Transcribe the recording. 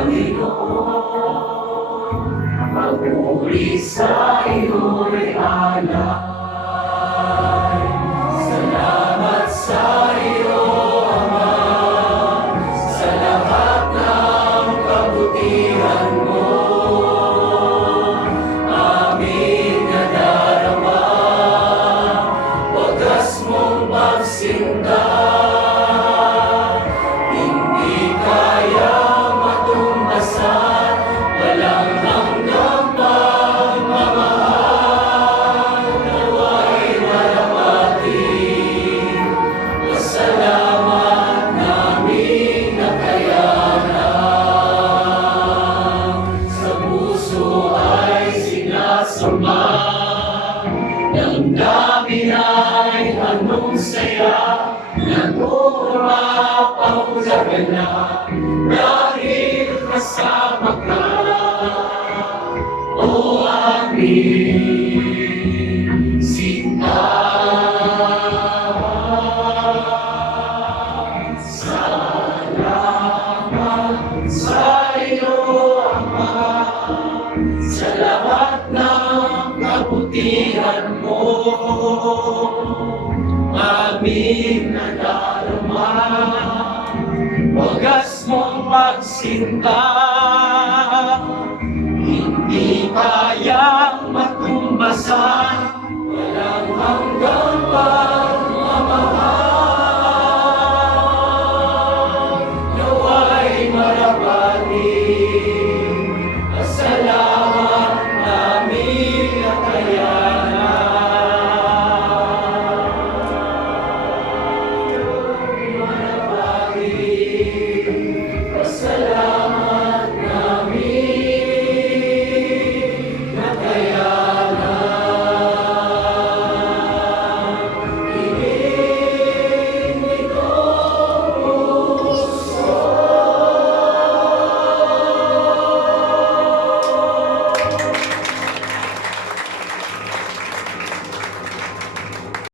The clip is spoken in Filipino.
Panginoon, magpupuli sa iyo'y alam. Sinasamba, damdamin ay anong saya, nag-uurapaw sa ganda, dahil kasama ka, o aming kabutihan mo. Aming nadarama. Wagas mong magsinta hindi kaya matumbasa walang hanggang